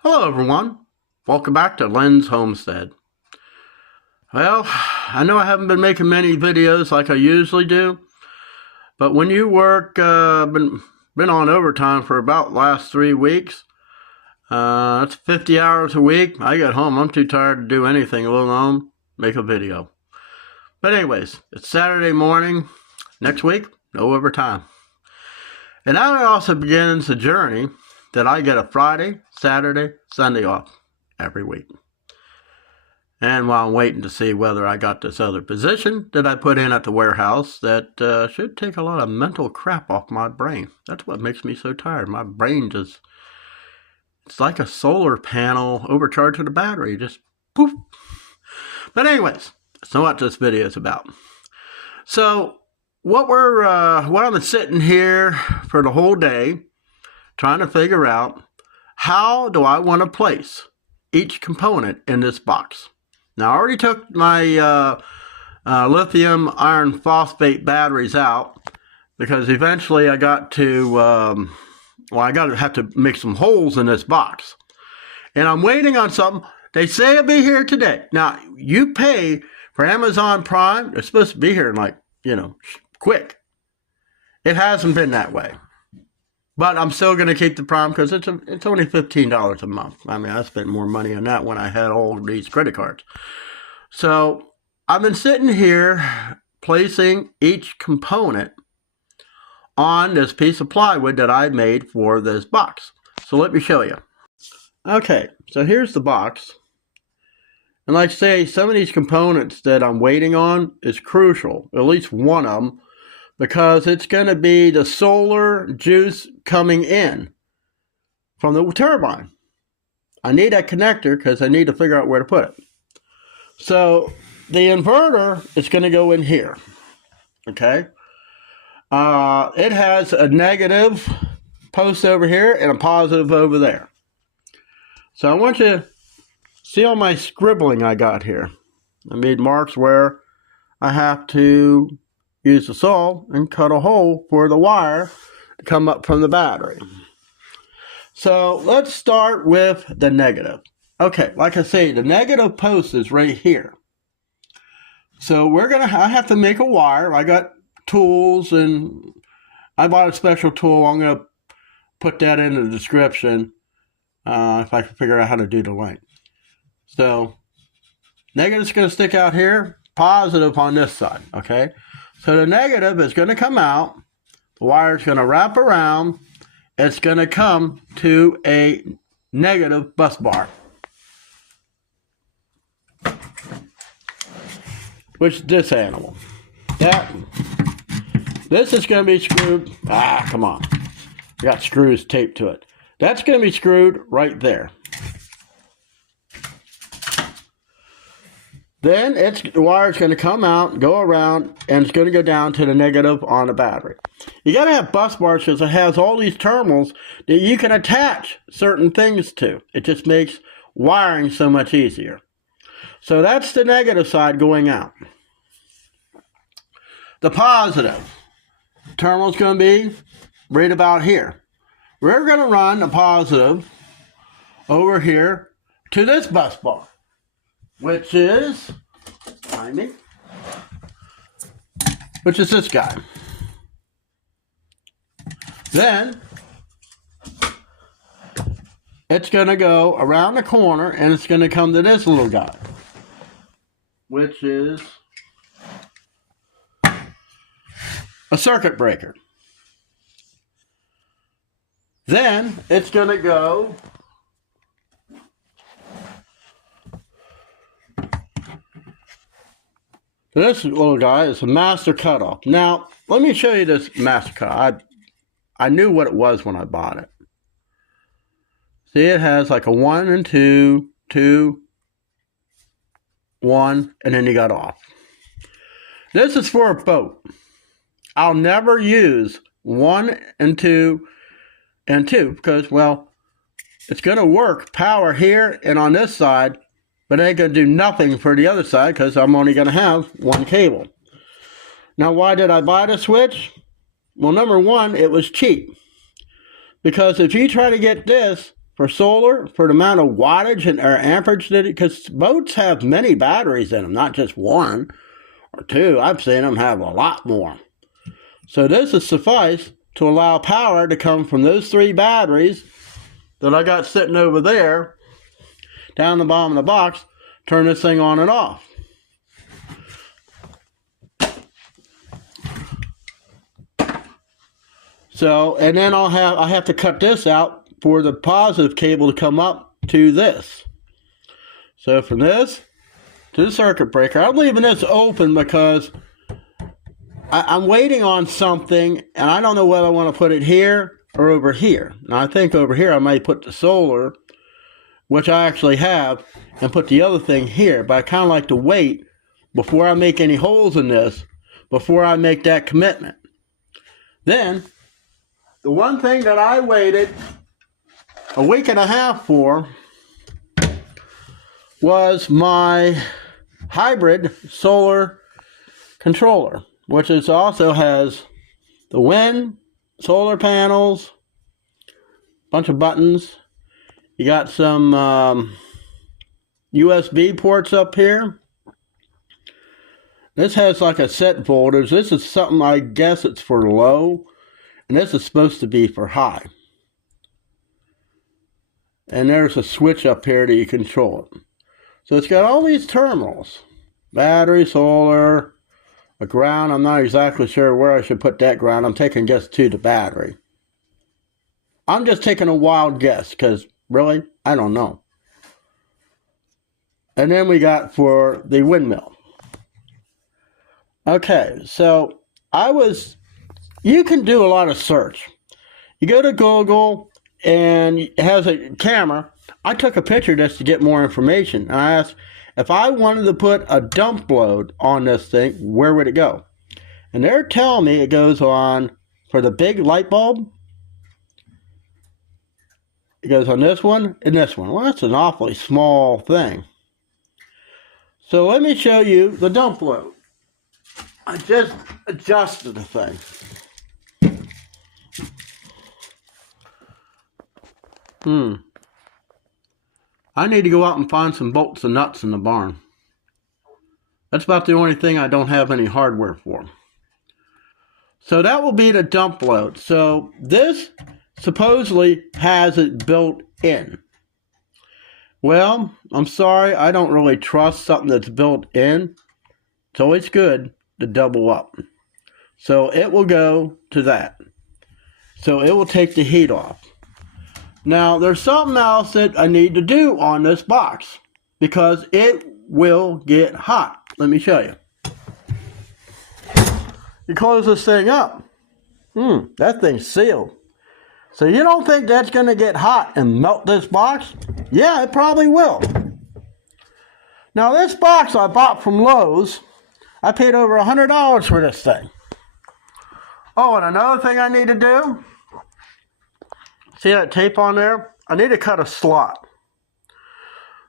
Hello everyone, welcome back to Len's Homestead. Well, I know I haven't been making many videos like I usually do, but when you work, been on overtime for about last 3 weeks, that's 50 hours a week. I get home, I'm too tired to do anything, let alone make a video. But anyways, it's Saturday morning, next week, no overtime. And now it also begins the journey that I get a Friday, Saturday, Sunday off every week. And while I'm waiting to see whether I got this other position that I put in at the warehouse that should take a lot of mental crap off my brain. That's what makes me so tired. My brain just, it's like a solar panel overcharged with a battery. Just poof. But anyways, that's not what this video is about. So what I've been sitting here for the whole day trying to figure out, how do I want to place each component in this box? Now, I already took my lithium iron phosphate batteries out because eventually I got to, have to make some holes in this box. And I'm waiting on something. They say it'll be here today. Now, you pay for Amazon Prime. They're supposed to be here in quick. It hasn't been that way. But I'm still going to keep the Prime because it's only $15 a month. I mean, I spent more money on that when I had all these credit cards. So I've been sitting here placing each component on this piece of plywood that I made for this box. So let me show you. Okay, so here's the box. And like I say, some of these components that I'm waiting on is crucial, at least one of them, because it's going to be the solar juice coming in from the turbine. I need that connector because I need to figure out where to put it. So the inverter is going to go in here. Okay. It has a negative post over here and a positive over there. So I want you to see all my scribbling I got here. I made marks where I have to use the saw and cut a hole for the wire to come up from the battery. So let's start with the negative. Okay, like I say, the negative post is right here. So I have to make a wire. I got tools and I bought a special tool. I'm going to put that in the description if I can figure out how to do the length. So negative's going to stick out here, positive on this side, okay? So the negative is going to come out, the wire is going to wrap around, it's going to come to a negative bus bar, which is this animal. This is going to be screwed, come on, I got screws taped to it. That's going to be screwed right there. Then the wire is going to come out, go around, and it's going to go down to the negative on the battery. You got to have bus bars because it has all these terminals that you can attach certain things to. It just makes wiring so much easier. So that's the negative side going out. The positive terminal is going to be right about here. We're going to run the positive over here to this bus bar, which is, this guy. Then it's going to go around the corner and it's going to come to this little guy, which is a circuit breaker. Then it's going to go this little guy is a master cutoff. Now, let me show you this master cutoff. I knew what it was when I bought it. See, it has like a 1 and 2, 2, 1, and then you got off. This is for a boat. I'll never use 1 and 2 and 2 because, well, it's going to work power here and on this side, but it ain't going to do nothing for the other side because I'm only going to have one cable. Now, why did I buy the switch? Well, number one, it was cheap. Because if you try to get this for solar, for the amount of wattage and or amperage that it, because boats have many batteries in them, not just one or two. I've seen them have a lot more. So this is suffice to allow power to come from those 3 batteries that I got sitting over there down the bottom of the box, turn this thing on and off. So, and then I have to cut this out for the positive cable to come up to this. So from this to the circuit breaker, I'm leaving this open because I'm waiting on something, and I don't know whether I want to put it here or over here. Now, I think over here I may put the solar, which I actually have, and put the other thing here. But I kind of like to wait before I make any holes in this, before I make that commitment. Then, the one thing that I waited a week and a half for was my hybrid solar controller, which is also has the wind, solar panels, bunch of buttons. You got some USB ports up here. This has like a set voltage. This is something, I guess it's for low, and this is supposed to be for high. And there's a switch up here that you control it. So it's got all these terminals. Battery, solar, a ground. I'm not exactly sure where I should put that ground. I'm taking a guess to the battery. I'm just taking a wild guess because really, I don't know. And then we got for the windmill. Okay, so you can do a lot of search. You go to Google and it has a camera. I took a picture just to get more information. And I asked if I wanted to put a dump load on this thing, where would it go? And they're telling me it goes on for the big light bulb. It goes on this one and this one. Well, that's an awfully small thing. So let me show you the dump load. I just adjusted the thing. I need to go out and find some bolts and nuts in the barn. That's about the only thing I don't have any hardware for. So that will be the dump load. So this supposedly has it built in. Well, I'm sorry, I don't really trust something that's built in. It's always good to double up. So it will go to that. So it will take the heat off. Now, there's something else that I need to do on this box because it will get hot. Let me show you. You close this thing up. That thing's sealed. So you don't think that's going to get hot and melt this box? Yeah, it probably will. Now, this box I bought from Lowe's. I paid over $100 for this thing. Oh, and another thing I need to do. See that tape on there? I need to cut a slot.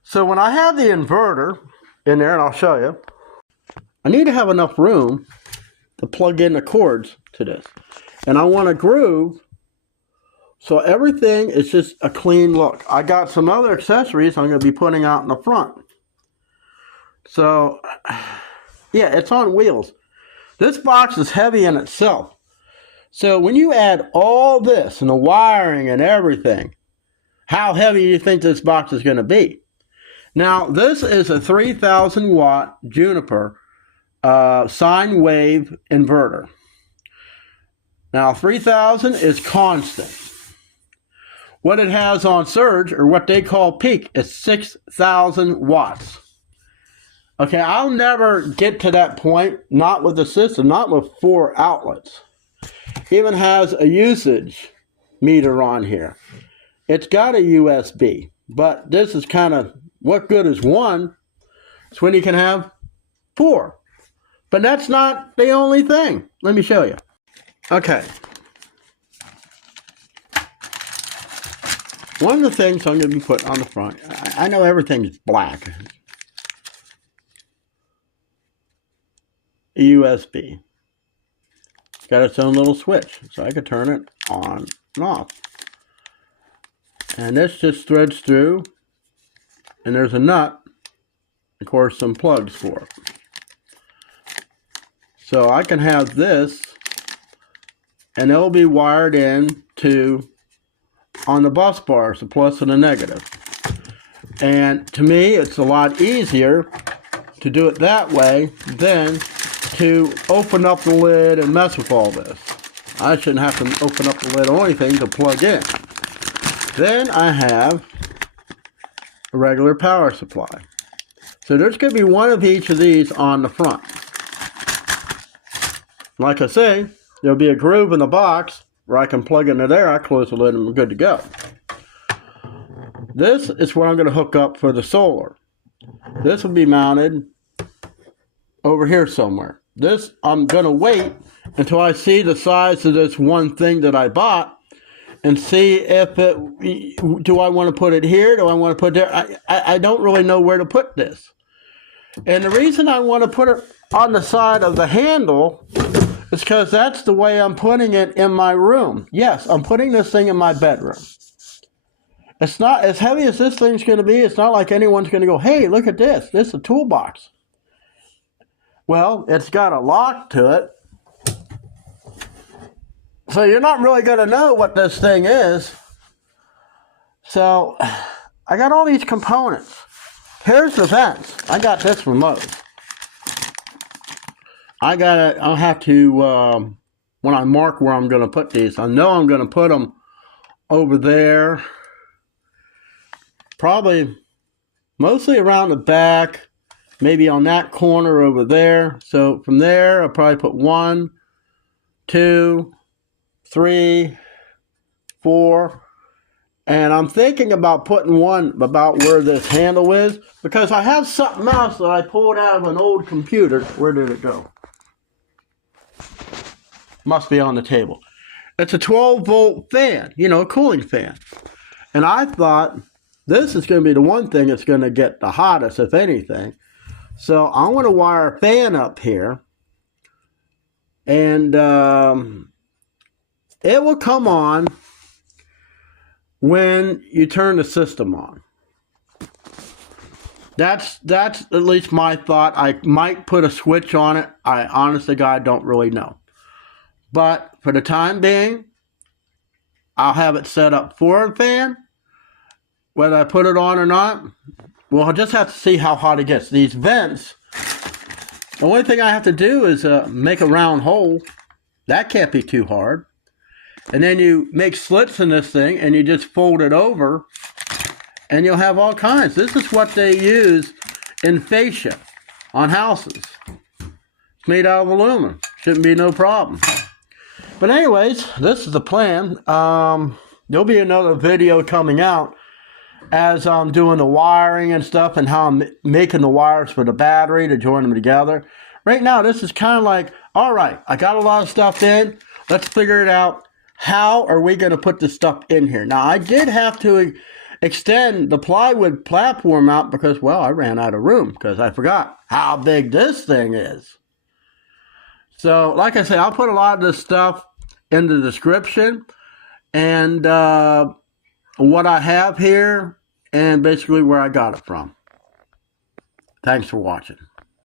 So when I have the inverter in there, and I'll show you, I need to have enough room to plug in the cords to this. And I want to groove so everything is just a clean look. I got some other accessories I'm going to be putting out in the front. So, yeah, it's on wheels. This box is heavy in itself. So when you add all this and the wiring and everything, how heavy do you think this box is going to be? Now, this is a 3,000 watt Juniper sine wave inverter. Now, 3,000 is constant. What it has on surge, or what they call peak, is 6,000 watts. Okay, I'll never get to that point, not with the system, not with 4 outlets. Even has a usage meter on here. It's got a USB, but this is kind of, what good is one? It's when you can have 4. But that's not the only thing. Let me show you. Okay. One of the things I'm going to be putting on the front, I know everything's black. A USB. It's got its own little switch, so I could turn it on and off. And this just threads through, and there's a nut, of course, some plugs for it. So I can have this, and it'll be wired in to on the bus bars, the plus and the negative. And to me, it's a lot easier to do it that way than to open up the lid and mess with all this. I shouldn't have to open up the lid or anything to plug in. Then I have a regular power supply. So there's going to be one of each of these on the front. Like I say, there'll be a groove in the box where I can plug into there. I close the lid and I'm good to go. This is where I'm going to hook up for the solar. This will be mounted over here somewhere. This, I'm going to wait until I see the size of this one thing that I bought and see if it, do I want to put it here? Do I want to put it there? I don't really know where to put this. And the reason I want to put it on the side of the handle is because that's the way I'm putting it in my room. Yes, I'm putting this thing in my bedroom. It's not as heavy as this thing's going to be. It's not like anyone's going to go, hey, look at this. This is a toolbox. Well, it's got a lock to it. So you're not really going to know what this thing is. So I got all these components. Here's the vents. I got this from Lowe's. I'll have to, when I mark where I'm going to put these, I know I'm going to put them over there. Probably mostly around the back, maybe on that corner over there. So from there, I'll probably put 1, 2, 3, 4. And I'm thinking about putting one about where this handle is, because I have something else that I pulled out of an old computer. Where did it go? Must be on the table. It's a 12-volt fan, a cooling fan. And I thought this is going to be the one thing that's going to get the hottest, if anything. So I want to wire a fan up here. And it will come on when you turn the system on. That's at least my thought. I might put a switch on it. I honestly, God, don't really know. But for the time being, I'll have it set up for a fan. Whether I put it on or not, well, I'll just have to see how hot it gets. These vents, the only thing I have to do is make a round hole. That can't be too hard. And then you make slits in this thing and you just fold it over and you'll have all kinds. This is what they use in fascia on houses. It's made out of aluminum. Shouldn't be no problem. But anyways, this is the plan. There'll be another video coming out as I'm doing the wiring and stuff and how I'm making the wires for the battery to join them together. Right now, this is kind of like, all right, I got a lot of stuff in. Let's figure it out. How are we going to put this stuff in here? Now, I did have to extend the plywood platform out because, well, I ran out of room because I forgot how big this thing is. So, like I say, I'll put a lot of this stuff in the description and what I have here and basically where I got it from. Thanks for watching.